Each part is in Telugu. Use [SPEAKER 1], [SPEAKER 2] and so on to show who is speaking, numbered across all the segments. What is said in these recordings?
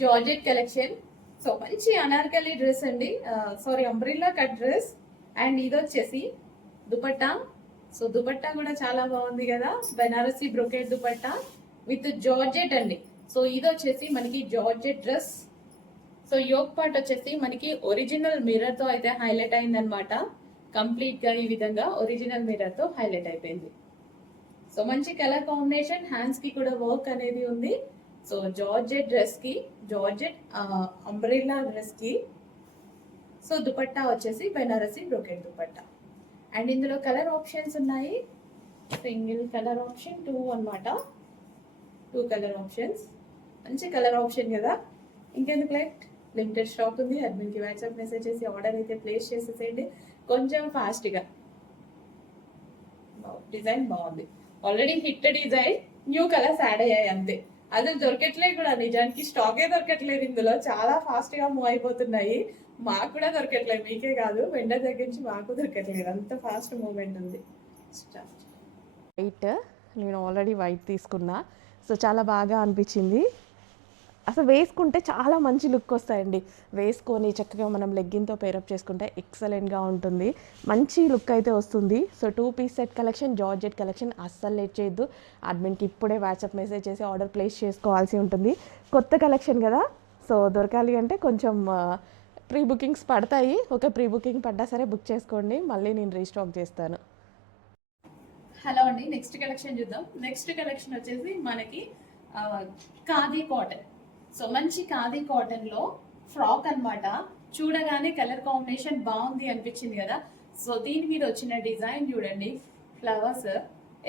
[SPEAKER 1] జార్జెట్ కలెక్షన్ సో మంచి అనార్కలి డ్రెస్ అండి. Sorry umbrella cut dress and ఇది వచ్చేసి దుపట్టా. సో దుపట్టా కూడా చాలా బాగుంది కదా. Banarasi brocade dupatta with georgette అండి. సో ఇది వచ్చేసి మనకి georgette dress so yoke part వచ్చేసి మనకి ఒరిజినల్ మిర్రర్తో అయితే హైలైట్ అయిందనమాట కంప్లీట్గా ఈ విధంగా ఒరిజినల్ మిర్రర్తో హైలైట్ అయిపోయింది. సో మంచి కలర్ కాంబినేషన్ హ్యాండ్స్కి కూడా వర్క్ అనేది ఉంది. సో జార్జెట్ డ్రెస్కి జార్జెట్ అంబ్రెల్లా డ్రెస్కి సో దుపట్టా వచ్చేసి బెనారసి బ్రోకెట్ దుపట్టా. అండ్ ఇందులో కలర్ ఆప్షన్స్ ఉన్నాయి. సింగిల్ కలర్ ఆప్షన్ టూ అన్నమాట. Two colour options. మంచి కలర్ ఆప్షన్ కదా. ఇంకెందుకు లెక్ట్ లిమిటెడ్ స్టాక్ ఉంది. అడ్మిన్కి వాట్సాప్ మెసేజ్ చేసి ఆర్డర్ అయితే ప్లేస్ చేసేసేయండి. కొంచెం ఫాస్ట్గా. డిజైన్ బాగుంది. Already hit design. New colours add అయ్యాయి అంతే. అది దొరకట్లేదు కూడా. నిజానికి స్టాకే దొరకట్లేదు ఇందులో. చాలా ఫాస్ట్గా మూవ్ అయిపోతున్నాయి. మాకు కూడా దొరకట్లేదు. మీకే కాదు. వెండర్ దగ్గర నుంచి మాకు దొరకట్లేదు. అంత ఫాస్ట్ మూవ్మెంట్ ఉంది.
[SPEAKER 2] వైట్ నేను ఆల్రెడీ వైట్ తీసుకున్నా. సో చాలా బాగా అనిపించింది. అసలు వేసుకుంటే చాలా మంచి లుక్ వస్తాయండి. వేసుకొని చక్కగా మనం లెగ్గిన్తో పేరప్ చేసుకుంటే ఎక్సలెంట్గా ఉంటుంది. మంచి లుక్ అయితే వస్తుంది. So two piece set collection georgette collection అస్సలు లేట్ చేయొద్దు. అడ్మిన్కి ఇప్పుడే వాట్సాప్ మెసేజ్ చేసి ఆర్డర్ ప్లేస్ చేసుకోవాల్సి ఉంటుంది. కొత్త కలెక్షన్ కదా? సో దొరకాలి అంటే కొంచెం ప్రీ బుకింగ్స్ పడతాయి. ఓకే ప్రీ బుకింగ్ పడ్డా సరే బుక్ చేసుకోండి. మళ్ళీ నేను రీస్టాక్ చేస్తాను.
[SPEAKER 1] హలో అండి. నెక్స్ట్ కలెక్షన్ చూద్దాం. నెక్స్ట్ కలెక్షన్ వచ్చేసి మనకి కాదీ ఖాదీ కాటన్ సో మంచి ఖాదీ కాటన్లో ఫ్రాక్ అన్నమాట. చూడగానే కలర్ కాంబినేషన్ బాగుంది అనిపించింది కదా. సో దీని మీద వచ్చిన డిజైన్ చూడండి. ఫ్లవర్స్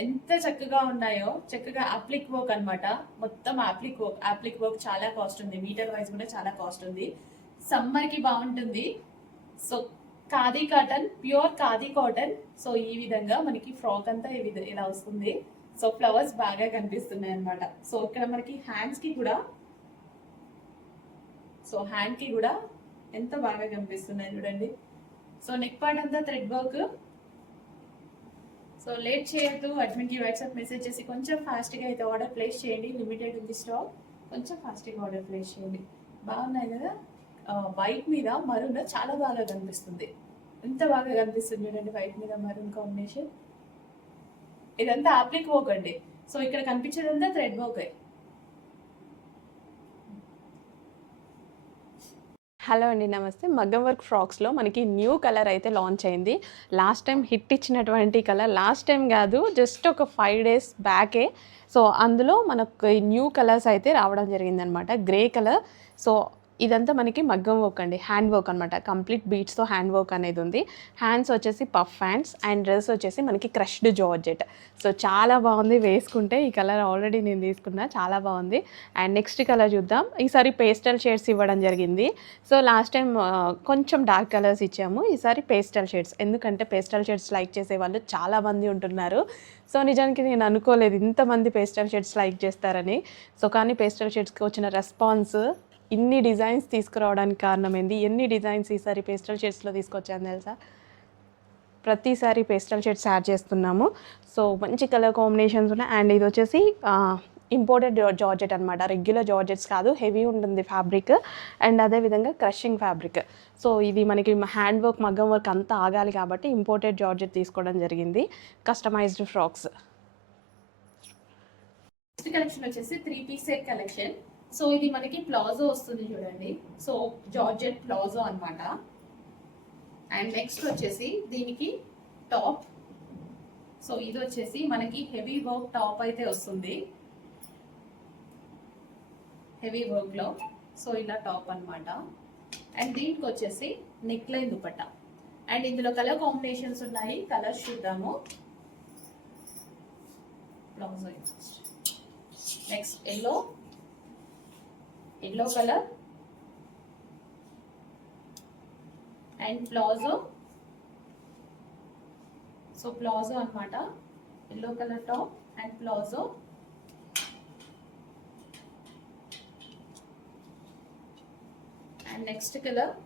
[SPEAKER 1] ఎంత చక్కగా ఉన్నాయో చక్కగా అప్లిక్ వర్క్ అనమాట మొత్తం అప్లిక్ వర్క్ అప్లిక్ వర్క్ చాలా కాస్ట్ ఉంది. మీటర్ వైజ్ కూడా చాలా కాస్ట్ ఉంది. సమ్మర్కి బాగుంటుంది. So khadi cotton pure khadi cotton so ఈ విధంగా మనకి ఫ్రాక్ అంతా ఈ విధంగా ఇలా వస్తుంది. సో ఫ్లవర్స్ బాగా కనిపిస్తున్నాయి అన్నమాట సో ఇక్కడ మనకి హ్యాండ్స్కి కూడా సో హ్యాండ్కి కూడా ఎంత బాగా కనిపిస్తున్నాయి చూడండి. సో నెక్ పార్ట్ అంతా థ్రెడ్ వర్క్. సో లేట్ చేయొద్దు అడ్మిన్కి వాట్సాప్ మెసేజ్ చేసి కొంచెం ఫాస్ట్గా అయితే ఆర్డర్ ప్లేస్ చేయండి. లిమిటెడ్ ఉంది స్టాక్ కొంచెం ఫాస్ట్గా ఆర్డర్ ప్లేస్ చేయండి. బాగున్నాయి కదా? వైట్ మీద మరూన్ చాలా బాగా కనిపిస్తుంది. ఎంత బాగా కనిపిస్తుంది చూడండి వైట్ మీద మరూన్ కాంబినేషన్ ఇదంతా ఆప్లిక్ వర్క్ అండి. సో ఇక్కడ కనిపించేదంతా థ్రెడ్ వర్క్
[SPEAKER 2] హలో అండి నమస్తే. మగ్గం వర్క్ ఫ్రాక్స్లో మనకి న్యూ కలర్ అయితే లాంచ్ అయింది. లాస్ట్ టైం హిట్ ఇచ్చినటువంటి కలర్ లాస్ట్ టైం కాదు జస్ట్ ఒక ఫైవ్ డేస్ బ్యాకే సో అందులో మనకు న్యూ కలర్స్ అయితే రావడం జరిగిందనమాట. Grey colour. సో ఇదంతా మనకి మగ్గం వర్క్ అండి. హ్యాండ్ వర్క్ అనమాట కంప్లీట్ బీట్స్తో హ్యాండ్ వర్క్ అనేది ఉంది. హ్యాండ్స్ వచ్చేసి పఫ్ హ్యాండ్స్ అండ్ డ్రెస్ వచ్చేసి మనకి క్రష్డ్ జార్జెట్ సో చాలా బాగుంది వేసుకుంటే. ఈ కలర్ ఆల్రెడీ నేను తీసుకున్నా. చాలా బాగుంది. అండ్ నెక్స్ట్ కలర్ చూద్దాం. ఈసారి పేస్టల్ షేడ్స్ ఇవ్వడం జరిగింది. సో లాస్ట్ టైం కొంచెం డార్క్ కలర్స్ ఇచ్చాము. ఈసారి పేస్టల్ షేడ్స్ ఎందుకంటే పేస్టల్ షేడ్స్ లైక్ చేసే వాళ్ళు చాలామంది ఉంటున్నారు. సో నిజానికి నేను అనుకోలేదు ఇంతమంది పేస్టల్ షేడ్స్ లైక్ చేస్తారని. సో కానీ పేస్టల్ షేడ్స్కి వచ్చిన రెస్పాన్స్ ఇన్ని డిజైన్స్ తీసుకురావడానికి కారణం ఏంది ఎన్ని డిజైన్స్ ఈసారి పేస్టల్ షేడ్స్లో తీసుకొచ్చాను తెలుసా? ప్రతిసారి పేస్టల్ షేడ్స్ యాడ్ చేస్తున్నాము. సో మంచి కలర్ కాంబినేషన్స్ ఉన్నాయి. అండ్ ఇది వచ్చేసి ఇంపోర్టెడ్ జార్జెట్ అనమాట రెగ్యులర్ జార్జెట్స్ కాదు హెవీ ఉంటుంది ఫ్యాబ్రిక్. అండ్ అదేవిధంగా క్రషింగ్ ఫ్యాబ్రిక్. సో ఇది మనకి హ్యాండ్ వర్క్ మగ్గం వర్క్ అంతా ఆగాలి కాబట్టి ఇంపోర్టెడ్ జార్జెట్ తీసుకోవడం జరిగింది. Customised frocks.
[SPEAKER 1] నెక్స్ట్ కలెక్షన్ వచ్చేసి three piece set collection so ఇది మనకి ప్లాజో వస్తుంది చూడండి. సో జార్జెట్ ప్లాజో అనమాట అండ్ నెక్స్ట్ వచ్చేసి దీనికి టాప్. సో ఇది వచ్చేసి మనకి హెవీ వర్క్ టాప్ అయితే వస్తుంది. హెవీ వర్క్లో. సో ఇలా టాప్ అన్నమాట. అండ్ దీనికి వచ్చేసి నెక్లైన్ దుపట్ట. అండ్ ఇందులో కలర్ కాంబినేషన్స్ ఉన్నాయి. కలర్స్ చూద్దాము. Palazzo next yellow. Yellow colour. And palazzo. So palazzo అన్నమాట. Yellow colour top and palazzo. And next colour.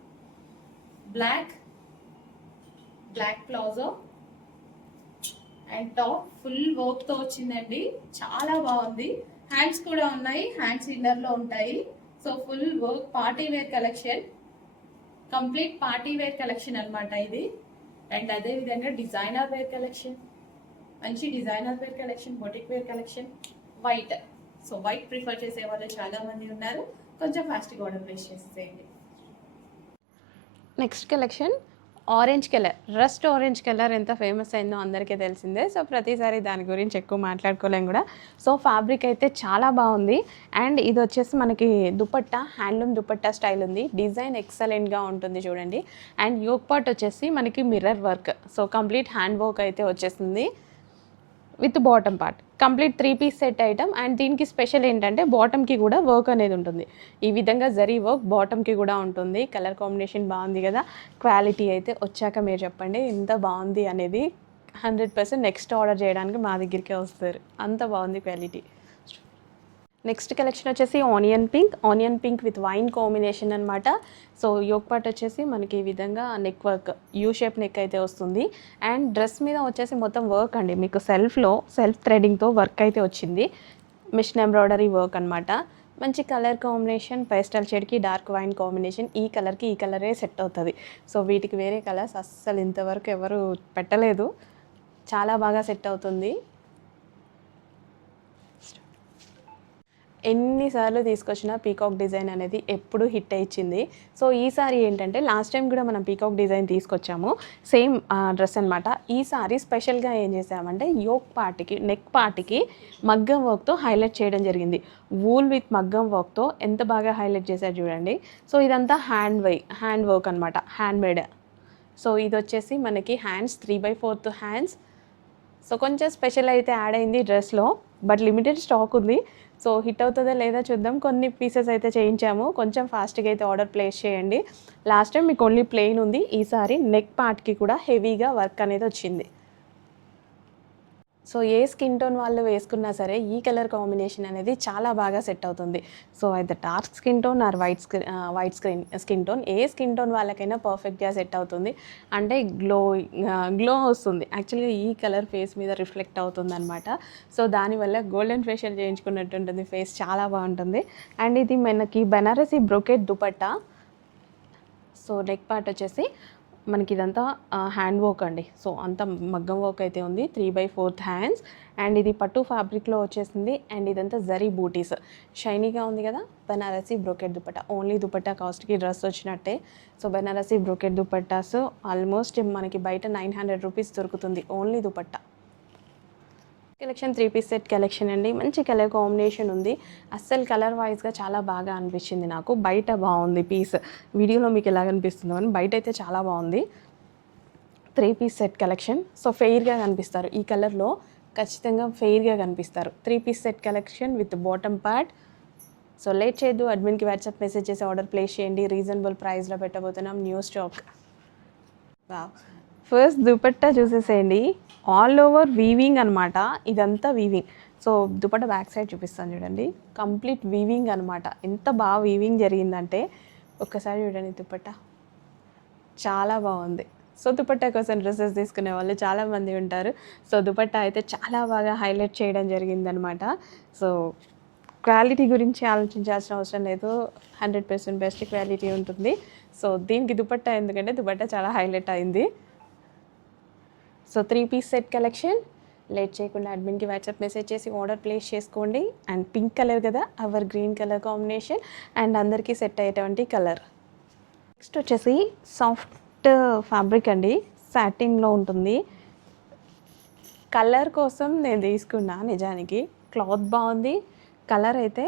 [SPEAKER 1] Black. Black palazzo. And top full వర్క్తో వచ్చిందండి. చాలా బాగుంది. హ్యాండ్స్ కూడా ఉన్నాయి. హ్యాండ్స్ ఇన్నర్లో ఉంటాయి. So full work party wear collection complete party wear collection అన్నమాట ఇది. అండ్ అదే విధంగా డిజైనర్ వేర్ కలెక్షన్ మంచి designer wear collection boutique wear collection white so white prefer చేసే వాళ్ళు చాలా మంది ఉన్నారు. కొంచెం ఫాస్ట్గా ఆర్డర్ ప్లేస్ చేసేయండి.
[SPEAKER 2] Next collection orange colour rust orange colour ఎంత ఫేమస్ అయిందో అందరికీ తెలిసిందే. సో ప్రతిసారి దాని గురించి ఎక్కువ మాట్లాడుకోలేం కూడా. సో ఫ్యాబ్రిక్ అయితే చాలా బాగుంది. అండ్ ఇది వచ్చేసి మనకి దుపట్టా హ్యాండ్లూమ్ దుపట్టా స్టైల్ ఉంది. డిజైన్ ఎక్సలెంట్గా ఉంటుంది చూడండి. అండ్ యోక్ పార్ట్ వచ్చేసి మనకి mirror work so complete hand work అయితే వచ్చేస్తుంది with bottom part. Complete three piece set item and దీనికి స్పెషల్ ఏంటంటే బాటమ్కి కూడా వర్క్ అనేది ఉంటుంది. ఈ విధంగా జరీ వర్క్ బాటమ్కి కూడా ఉంటుంది. కలర్ కాంబినేషన్ బాగుంది కదా. క్వాలిటీ అయితే వచ్చాక మీరు చెప్పండి. ఎంత బాగుంది అనేది హండ్రెడ్ పర్సెంట్ నెక్స్ట్ ఆర్డర్ చేయడానికి మా దగ్గరికే వస్తారు. అంత బాగుంది క్వాలిటీ. నెక్స్ట్ కలెక్షన్ వచ్చేసి onion pink onion pink with wine combination అనమాట సో యోగ్ పార్ట్ వచ్చేసి మనకి ఈ విధంగా neck work U shape neck అయితే వస్తుంది. అండ్ డ్రెస్ మీద వచ్చేసి మొత్తం వర్క్ అండి. మీకు సెల్ఫ్లో సెల్ఫ్ థ్రెడింగ్తో వర్క్ అయితే వచ్చింది. మిషన్ ఎంబ్రాయిడరీ వర్క్ అనమాట మంచి కలర్ కాంబినేషన్ పేస్టల్ షేడ్కి డార్క్ వైన్ కాంబినేషన్ ఈ కలర్కి ఈ కలరే సెట్ అవుతుంది. సో వీటికి వేరే కలర్స్ అస్సలు ఇంతవరకు ఎవరు పెట్టలేదు. చాలా బాగా సెట్ అవుతుంది. ఎన్నిసార్లు తీసుకొచ్చిన పీకాక్ డిజైన్ అనేది ఎప్పుడు హిట్ ఇచ్చింది సో ఈసారి ఏంటంటే లాస్ట్ టైం కూడా మనం పీకాక్ డిజైన్ తీసుకొచ్చాము. సేమ్ డ్రెస్ అనమాట ఈసారి స్పెషల్గా ఏం చేసామంటే యోక్ పార్ట్కి నెక్ పార్ట్కి మగ్గం వర్క్తో హైలైట్ చేయడం జరిగింది. వూల్ విత్ మగ్గం వర్క్తో ఎంత బాగా హైలైట్ చేశారు చూడండి. సో ఇదంతా హ్యాండ్ వై హ్యాండ్ వర్క్ అనమాట హ్యాండ్ మేడ్. సో ఇది వచ్చేసి మనకి hands three by fourth hands. So కొంచెం స్పెషల్ అయితే యాడ్ అయింది డ్రెస్లో. బట్ లిమిటెడ్ స్టాక్ ఉంది. సో హిట్ అవుతుందా లేదా చూద్దాం. కొన్ని పీసెస్ అయితే చేయించాము. కొంచెం ఫాస్ట్గా అయితే ఆర్డర్ ప్లేస్ చేయండి. లాస్ట్ టైం మీకు ఓన్లీ ప్లెయిన్ ఉంది. ఈసారి నెక్ పార్ట్కి కూడా హెవీగా వర్క్ అనేది వచ్చింది. సో ఏ స్కిన్ టోన్ వాళ్ళు వేసుకున్నా సరే ఈ కలర్ కాంబినేషన్ అనేది చాలా బాగా సెట్ అవుతుంది. సో అయితే dark skin tone or white screen white screen skin tone A skin tone వాళ్ళకైనా పర్ఫెక్ట్గా సెట్ అవుతుంది. అంటే గ్లో గ్లో వస్తుంది. యాక్చువల్గా ఈ కలర్ ఫేస్ మీద రిఫ్లెక్ట్ అవుతుంది అనమాట సో దానివల్ల గోల్డెన్ ఫేషియల్ చేయించుకున్నట్టు ఉంటుంది ఫేస్ చాలా బాగుంటుంది. అండ్ ఇది మనకి Banarasi brocade dupatta. So neck part వచ్చేసి మనకి ఇదంతా హ్యాండ్ వర్క్ అండి. సో అంత మగ్గం వర్క్ అయితే ఉంది. Three by fourth hands and ఇది పట్టు ఫ్యాబ్రిక్లో వచ్చేసింది. అండ్ ఇదంతా జరీ బూటీస్ షైనీగా ఉంది కదా? బెనారసీ బ్రోకెట్ దుపట్టా. ఓన్లీ దుపట్టా కాస్ట్కి డ్రెస్ వచ్చినట్టే. So Banarasi brocade dupattas. Almost మనకి బయట నైన్ హండ్రెడ్ రూపీస్ దొరుకుతుంది. Only dupatta. Collection three piece set collection అండి. మంచి కలర్ కాంబినేషన్ ఉంది. అస్సలు కలర్ వైజ్గా చాలా బాగా అనిపించింది నాకు. బయట బాగుంది పీస్ వీడియోలో మీకు ఎలాగ అనిపిస్తుందో అని బయట అయితే చాలా బాగుంది. Three piece set collection. So ఫెయిర్గా కనిపిస్తారు. ఈ కలర్లో ఖచ్చితంగా ఫెయిర్గా కనిపిస్తారు. Three piece set collection with bottom part so late చేయొద్దు. అడ్మిన్కి వాట్సాప్ మెసేజ్ చేసి ఆర్డర్ ప్లేస్ చేయండి. రీజనబుల్ ప్రైస్లో పెట్టబోతున్నాం. న్యూ స్టాక్ ఫస్ట్ దుపట్టా చూసేసేయండి. ఆల్ ఓవర్ వీవింగ్ అనమాట ఇదంతా weaving. So dupatta back side చూపిస్తాను చూడండి. కంప్లీట్ వీవింగ్ అనమాట ఎంత బాగా వీవింగ్ జరిగిందంటే ఒక్కసారి చూడండి దుపట్ట. చాలా బాగుంది. సో దుపట్టా కోసం డ్రెస్సెస్ తీసుకునే వాళ్ళు చాలామంది ఉంటారు. సో దుపట్టా అయితే చాలా బాగా హైలైట్ చేయడం జరిగిందనమాట సో క్వాలిటీ గురించి ఆలోచించాల్సిన అవసరం లేదు. హండ్రెడ్ పర్సెంట్ బెస్ట్ క్వాలిటీ ఉంటుంది. సో దీనికి దుపట్టా ఎందుకంటే దుపట్టా చాలా హైలైట్ అయింది. So three piece set collection late చేయకుండా అడ్మిన్కి వాట్సాప్ మెసేజ్ చేసి ఆర్డర్ ప్లేస్ చేసుకోండి. అండ్ పింక్ కలర్ కదా or green colour combination and అందరికీ సెట్ అయ్యేటువంటి కలర్ నెక్స్ట్ వచ్చేసి సాఫ్ట్ ఫ్యాబ్రిక్ uh, అండి. సాటిన్లో ఉంటుంది. కలర్ కోసం నేను తీసుకున్నా నిజానికి. క్లాత్ బాగుంది. కలర్ అయితే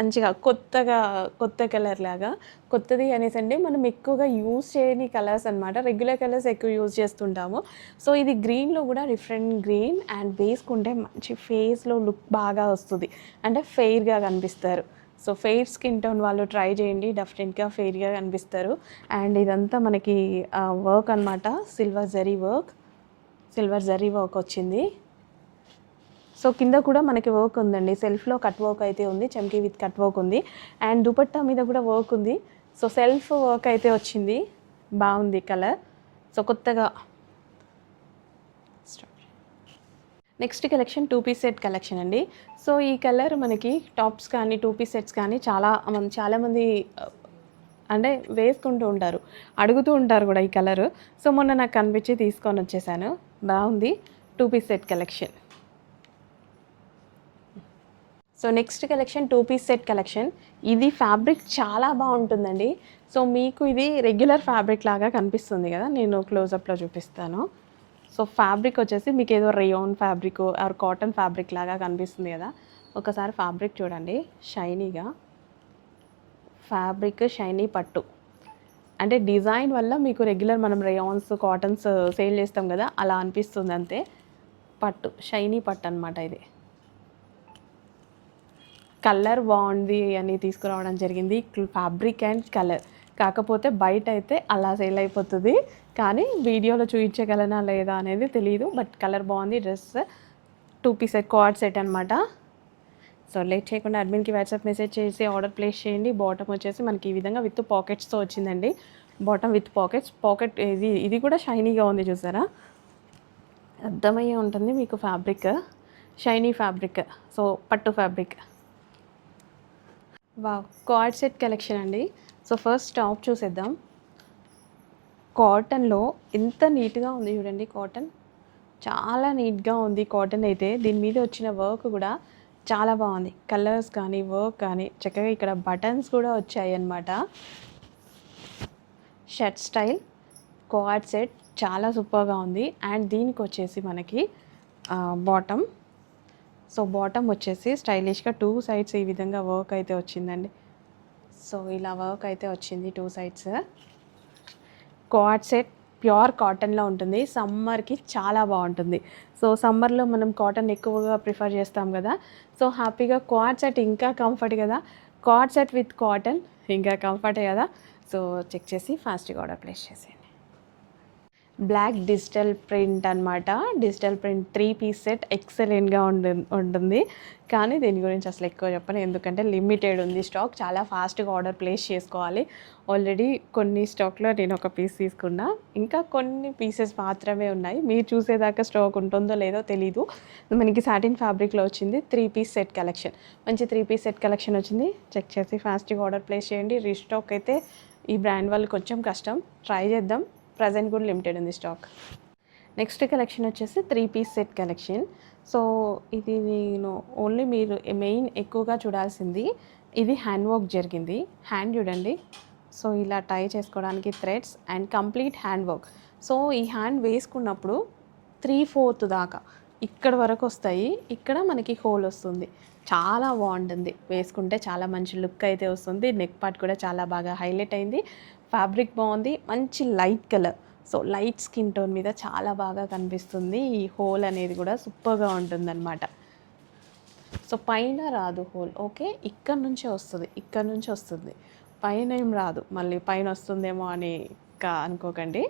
[SPEAKER 2] మంచిగా కొత్తగా కొత్త కలర్ లాగా. కొత్తది అనేసి అంటే మనం ఎక్కువగా యూజ్ చేయని కలర్స్ అనమాట రెగ్యులర్ కలర్స్ ఎక్కువ యూజ్ చేస్తుంటాము. సో ఇది గ్రీన్లో కూడా డిఫరెంట్ గ్రీన్ అండ్ వేసుకుంటే మంచి ఫేస్లో లుక్ బాగా వస్తుంది. అంటే ఫెయిర్గా కనిపిస్తారు. సో ఫెయిర్ స్కిన్ టోన్ వాళ్ళు ట్రై చేయండి. డెఫినెట్గా ఫెయిర్గా కనిపిస్తారు. అండ్ ఇదంతా మనకి వర్క్ అనమాట silver zari work silver zari work వచ్చింది. సో కింద కూడా మనకి వర్క్ ఉందండి. సెల్ఫ్లో కట్ వర్క్ అయితే ఉంది చమ్కీ విత్ కట్ వర్క్ ఉంది. అండ్ దుపట్టా మీద కూడా వర్క్ ఉంది. సో సెల్ఫ్ వర్క్ అయితే వచ్చింది. బాగుంది కలర్ సో కొత్తగా next collection two piece set collection అండి. సో ఈ కలర్ మనకి టాప్స్ కానీ టూ పీస్ సెట్స్ కానీ చాలా చాలామంది అంటే వేసుకుంటూ ఉంటారు. అడుగుతూ ఉంటారు కూడా ఈ కలర్ సో మొన్న నాకు కనిపించి తీసుకొని వచ్చేసాను. బాగుంది two piece set collection so next collection two piece set collection. ఇది ఫ్యాబ్రిక్ చాలా బాగుంటుందండి. సో మీకు ఇది రెగ్యులర్ ఫ్యాబ్రిక్ లాగా కనిపిస్తుంది కదా నేను క్లోజప్లో చూపిస్తాను. సో ఫ్యాబ్రిక్ వచ్చేసి మీకు ఏదో rayon fabric or cotton fabric లాగా కనిపిస్తుంది కదా ఒకసారి ఫ్యాబ్రిక్ చూడండి. షైనీగా. ఫ్యాబ్రిక్ షైనీ పట్టు. అంటే డిజైన్ వల్ల మీకు రెగ్యులర్ మనం రేయాన్స్ కాటన్స్ సేల్ చేస్తాం కదా అలా అనిపిస్తుంది అంతే. పట్టు షైనీ పట్టు అనమాట ఇది. కలర్ బాగుంది అని తీసుకురావడం జరిగింది. Fabric and colour. కాకపోతే బయట అయితే అలా సేల్ అయిపోతుంది. కానీ వీడియోలో చూపించగలనా లేదా అనేది తెలియదు బట్ కలర్ బాగుంది. Dress two piece set co-ord set అనమాట సో లేట్ చేయకుండా అడ్మిన్కి వాట్సాప్ మెసేజ్ చేసి ఆర్డర్ ప్లేస్ చేయండి. బాటమ్ వచ్చేసి మనకి ఈ విధంగా విత్ పాకెట్స్తో వచ్చిందండి. Bottom with pockets. పాకెట్ ఇది ఇది కూడా షైనీగా ఉంది చూసారా? అర్థమయ్యే ఉంటుంది మీకు ఫ్యాబ్రిక్. Shiny fabric. సో పట్టు ఫ్యాబ్రిక్. వా కార్డ్ సెట్ కలెక్షన్ అండి. సో ఫస్ట్ టాప్ చూసేద్దాం. కాటన్లో ఎంత నీట్గా ఉంది చూడండి కాటన్. చాలా నీట్గా ఉంది కాటన్ అయితే. దీని మీద వచ్చిన వర్క్ కూడా చాలా బాగుంది. కలర్స్ కానీ వర్క్ కానీ చక్కగా ఇక్కడ బటన్స్ కూడా వచ్చాయి అన్నమాట. షర్ట్ స్టైల్ కోఆడ్ సెట్ చాలా సూపర్గా ఉంది. అండ్ దీనికి వచ్చేసి మనకి బాటమ్. సో బాటమ్ వచ్చేసి స్టైలిష్గా టూ సైడ్స్ ఈ విధంగా వర్క్ అయితే వచ్చిందండి. సో ఇలా వర్క్ అయితే వచ్చింది two sides. Co-ord set pure కాటన్లో ఉంటుంది. సమ్మర్కి చాలా బాగుంటుంది. సో సమ్మర్లో మనం కాటన్ ఎక్కువగా ప్రిఫర్ చేస్తాం కదా. సో హ్యాపీగా కోఆడ్ సెట్ ఇంకా కంఫర్ట్ కదా. కోఆడ్ సెట్ విత్ కాటన్ ఇంకా కంఫర్టే కదా. సో చెక్ చేసి ఫాస్ట్గా ఆర్డర్ ప్లేస్ చేసేయండి. బ్లాక్ డిజిటల్ ప్రింట్ అన్నమాట. Digital print three piece set ఎక్సలెంట్గా ఉండు ఉంటుంది. కానీ దీని గురించి అసలు ఎక్కువ చెప్పను. ఎందుకంటే లిమిటెడ్ ఉంది స్టాక్. చాలా ఫాస్ట్గా ఆర్డర్ ప్లేస్ చేసుకోవాలి. ఆల్రెడీ కొన్ని స్టాక్లో నేను ఒక పీస్ తీసుకున్నా. ఇంకా కొన్ని పీసెస్ మాత్రమే ఉన్నాయి. మీరు చూసేదాకా స్టాక్ ఉంటుందో లేదో తెలీదు. మనకి సాటిన్ ఫ్యాబ్రిక్లో వచ్చింది త్రీ పీస్ సెట్ కలెక్షన్. మంచి త్రీ పీస్ సెట్ కలెక్షన్ వచ్చింది. చెక్ చేసి ఫాస్ట్గా ఆర్డర్ ప్లేస్ చేయండి. రీస్టాక్ అయితే ఈ బ్రాండ్ వాళ్ళు కొంచెం కష్టం. ట్రై చేద్దాం. ప్రజెంట్ కూడా లిమిటెడ్ ఉంది స్టాక్ నెక్స్ట్ కలెక్షన్ వచ్చేసి three piece set collection so ఇది నేను ఓన్లీ మీరు మెయిన్ ఎక్కువగా చూడాల్సింది ఇది హ్యాండ్ వర్క్ జరిగింది. హ్యాండ్ చూడండి. సో ఇలా టై చేసుకోవడానికి threads and complete hand work so ఈ హ్యాండ్ వేసుకున్నప్పుడు త్రీ ఫోర్త్ దాకా ఇక్కడ వరకు వస్తాయి. ఇక్కడ మనకి హోల్ వస్తుంది. చాలా బాగుంటుంది వేసుకుంటే చాలా మంచి లుక్ అయితే వస్తుంది. నెక్ పార్ట్ కూడా చాలా బాగా హైలైట్ అయింది. ఫ్యాబ్రిక్ బాగుంది. మంచి light colour. So light skin tone మీద చాలా బాగా కనిపిస్తుంది. ఈ హోల్ అనేది కూడా సూపర్గా ఉంటుందన్నమాట. సో పైన రాదు హోల్. ఓకే ఇక్కడ నుంచే వస్తుంది. ఇక్కడ నుంచి వస్తుంది. పైన ఏం రాదు. మళ్ళీ పైన వస్తుందేమో అని కా అనుకోకండి.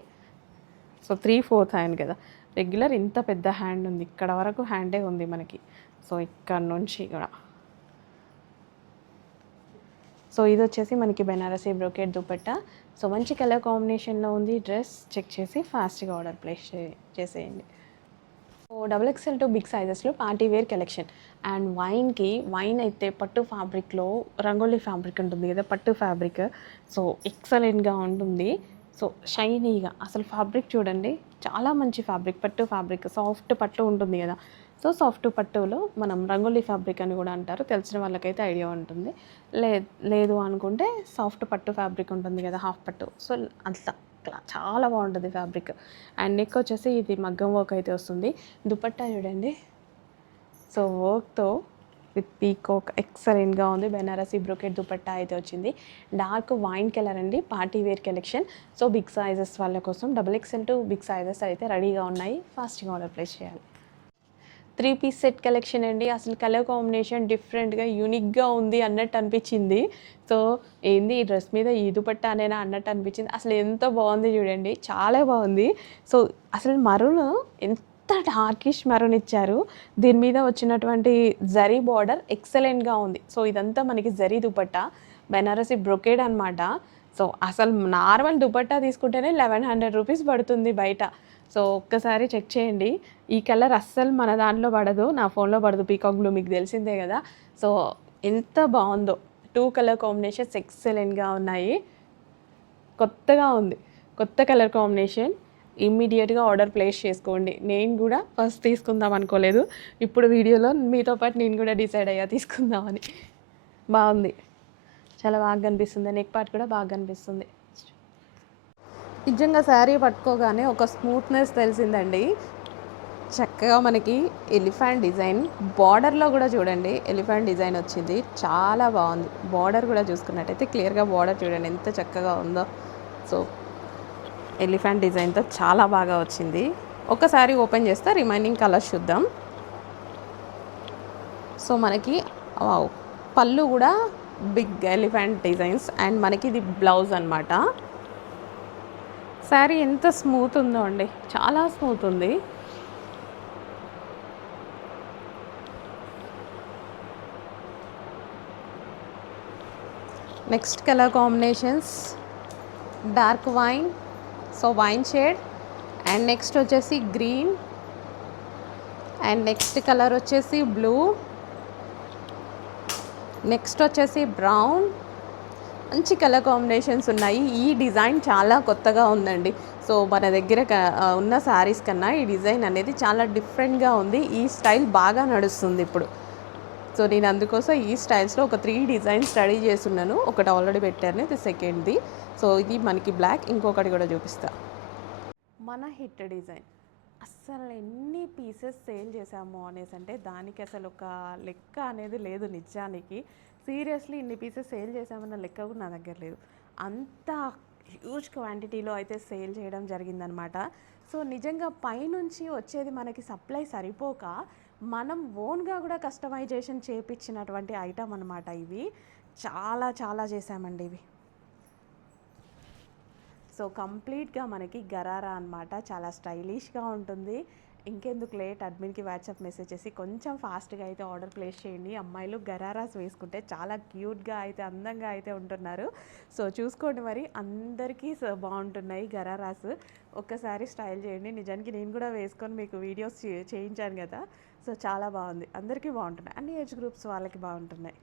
[SPEAKER 2] సో త్రీ ఫోర్త్ హ్యాండ్ కదా. రెగ్యులర్ ఇంత పెద్ద హ్యాండ్ ఉంది. ఇక్కడ వరకు హ్యాండే ఉంది మనకి. సో ఇక్కడ నుంచి కూడా. సో ఇది వచ్చేసి మనకి బెనారసీ బ్రోకెట్ దుపట్టా. సో మంచి కలర్ కాంబినేషన్లో ఉంది డ్రెస్ చెక్ చేసి ఫాస్ట్గా ఆర్డర్ ప్లేస్ చేసేయండి. So double XL to big సైజెస్లో party wear collection. And వైన్కి వైన్ అయితే పట్టు ఫ్యాబ్రిక్లో రంగోలీ ఫ్యాబ్రిక్ ఉంటుంది కదా పట్టు ఫ్యాబ్రిక్. సో ఎక్సలెంట్గా ఉంటుంది. సో షైనీగా అసలు ఫ్యాబ్రిక్ చూడండి చాలా మంచి ఫ్యాబ్రిక్ పట్టు ఫ్యాబ్రిక్ సాఫ్ట్ పట్టు ఉంటుంది కదా. సో సాఫ్ట్ పట్టులో మనం రంగోలీ ఫ్యాబ్రిక్ అని కూడా అంటారు. తెలిసిన వాళ్ళకైతే ఐడియా ఉంటుంది. లే లేదు అనుకుంటే సాఫ్ట్ పట్టు ఫ్యాబ్రిక్ ఉంటుంది కదా హాఫ్ పట్టు. సో అట్లా అట్లా చాలా బాగుంటుంది ఫ్యాబ్రిక్. అండ్ నెక్ వచ్చేసి ఇది మగ్గం వర్క్ అయితే వస్తుంది. దుపట్టా చూడండి. సో వర్క్తో విత్ పీకోక్ ఎక్సలెంట్గా ఉంది. బెనారసి బ్రోకెట్ దుపట్టా అయితే వచ్చింది. డార్క్ వైన్ కలర్ అండి. Party wear collection. So big sizes వాళ్ళ కోసం. Double XL to big sizes అయితే రెడీగా ఉన్నాయి. ఫాస్ట్గా ఆర్డర్ ప్లేస్ చేయాలి. త్రీ పీస్ సెట్ కలెక్షన్ అండి. అసలు కలర్ కాంబినేషన్ డిఫరెంట్గా యూనిక్గా ఉంది అన్నట్టు అనిపించింది. సో ఏంది ఈ డ్రెస్ మీద ఈ దుపట్టా అనేనా అన్నట్టు అనిపించింది. అసలు ఎంత బాగుంది చూడండి. చాలా బాగుంది. సో అసలు మరును ఎంత డార్కిష్ మరూన్ ఇచ్చారు. దీని మీద వచ్చినటువంటి జరీ బార్డర్ ఎక్సలెంట్గా ఉంది. సో ఇదంతా మనకి జరీ దుపట్టా. బెనారసి బ్రొకేడ్ అనమాట సో అసలు నార్మల్ దుపట్టా తీసుకుంటేనే లెవెన్ హండ్రెడ్ రూపీస్ పడుతుంది బయట. సో ఒక్కసారి చెక్ చేయండి. ఈ కలర్ అస్సలు మన దాంట్లో పడదు నా ఫోన్లో పడదు. పీకాక్ బ్లూ మీకు తెలిసిందే కదా. సో ఎంత బాగుందో. టూ కలర్ కాంబినేషన్స్ ఎక్సలెంట్గా ఉన్నాయి. కొత్తగా ఉంది. కొత్త కలర్ కాంబినేషన్. ఇమ్మీడియట్గా ఆర్డర్ ప్లేస్ చేసుకోండి. నేను కూడా ఫస్ట్ తీసుకుందాం అనుకోలేదు. ఇప్పుడు వీడియోలో మీతో పాటు నేను కూడా డిసైడ్ అయ్యా తీసుకుందామని. బాగుంది. చాలా బాగా కనిపిస్తుంది నెక్ పార్ట్ కూడా బాగా కనిపిస్తుంది నిజంగా శారీ పట్టుకోగానే ఒక స్మూత్నెస్ తెలిసిందండి. చక్కగా మనకి ఎలిఫెంట్ డిజైన్ బార్డర్లో కూడా చూడండి ఎలిఫెంట్ డిజైన్ వచ్చింది. చాలా బాగుంది. బార్డర్ కూడా చూసుకున్నట్టయితే క్లియర్గా బార్డర్ చూడండి ఎంత చక్కగా ఉందో. సో ఎలిఫెంట్ డిజైన్తో చాలా బాగా వచ్చింది. ఒకసారి ఓపెన్ చేస్తే రిమైనింగ్ కలర్స్ చూద్దాం. సో మనకి వావ్, పళ్ళు కూడా బిగ్ ఎలిఫెంట్ డిజైన్స్ అండ్ మనకి ఇది బ్లౌజ్ అనమాట శారీ ఎంత స్మూత్ ఉందో అండి. చాలా స్మూత్ ఉంది. Next colour combinations. Dark wine so wine shade. And next వచ్చేసి గ్రీన్. అండ్ నెక్స్ట్ కలర్ వచ్చేసి బ్లూ. నెక్స్ట్ వచ్చేసి బ్రౌన్. మంచి కలర్ కాంబినేషన్స్ ఉన్నాయి. ఈ డిజైన్ చాలా కొత్తగా ఉందండి. సో మన దగ్గర ఉన్న శారీస్ కన్నా ఈ డిజైన్ అనేది చాలా డిఫరెంట్గా ఉంది. ఈ స్టైల్ బాగా నడుస్తుంది ఇప్పుడు. సో నేను అందుకోసం ఈ స్టైల్స్లో ఒక త్రీ డిజైన్ స్టడీ చేస్తున్నాను. ఒకటి ఆల్రెడీ పెట్టాను ఇది సెకండ్ది. సో ఇది మనకి బ్లాక్ ఇంకొకటి కూడా చూపిస్తా. మన హిట్ డిజైన్. అస్సలు ఎన్ని పీసెస్ సేల్ చేసాము అనేసి అంటే దానికి అసలు ఒక లెక్క అనేది లేదు నిజానికి. సీరియస్లీ ఇన్ని పీసెస్ సేల్ చేసామన్న లెక్క కూడా నా దగ్గర లేదు. అంత హ్యూజ్ క్వాంటిటీలో అయితే సేల్ చేయడం జరిగిందనమాట సో నిజంగా పైనుంచి వచ్చేది మనకి సప్లై సరిపోక మనం ఓన్గా కూడా కస్టమైజేషన్ చేపించినటువంటి ఐటమ్ అనమాట ఇవి. చాలా చాలా చేశామండి ఇవి. సో కంప్లీట్గా మనకి గరారా అన్నమాట. చాలా స్టైలిష్గా ఉంటుంది. ఇంకెందుకు లేట్? అడ్మిన్కి వాట్సాప్ మెసేజ్ చేసి కొంచెం ఫాస్ట్గా అయితే ఆర్డర్ ప్లేస్ చేయండి. అమ్మాయిలు గరారాస్ వేసుకుంటే చాలా క్యూట్గా అయితే అందంగా అయితే ఉంటున్నారు. సో చూసుకోండి మరి. అందరికీ బాగుంటున్నాయి గరారాస్. ఒక్కసారి స్టైల్ చేయండి. నిజానికి నేను కూడా వేసుకొని మీకు వీడియోస్ చేయించాను కదా. సో చాలా బాగుంది. అందరికీ బాగుంటున్నాయి. అన్ని ఏజ్ గ్రూప్స్ వాళ్ళకి బాగుంటున్నాయి.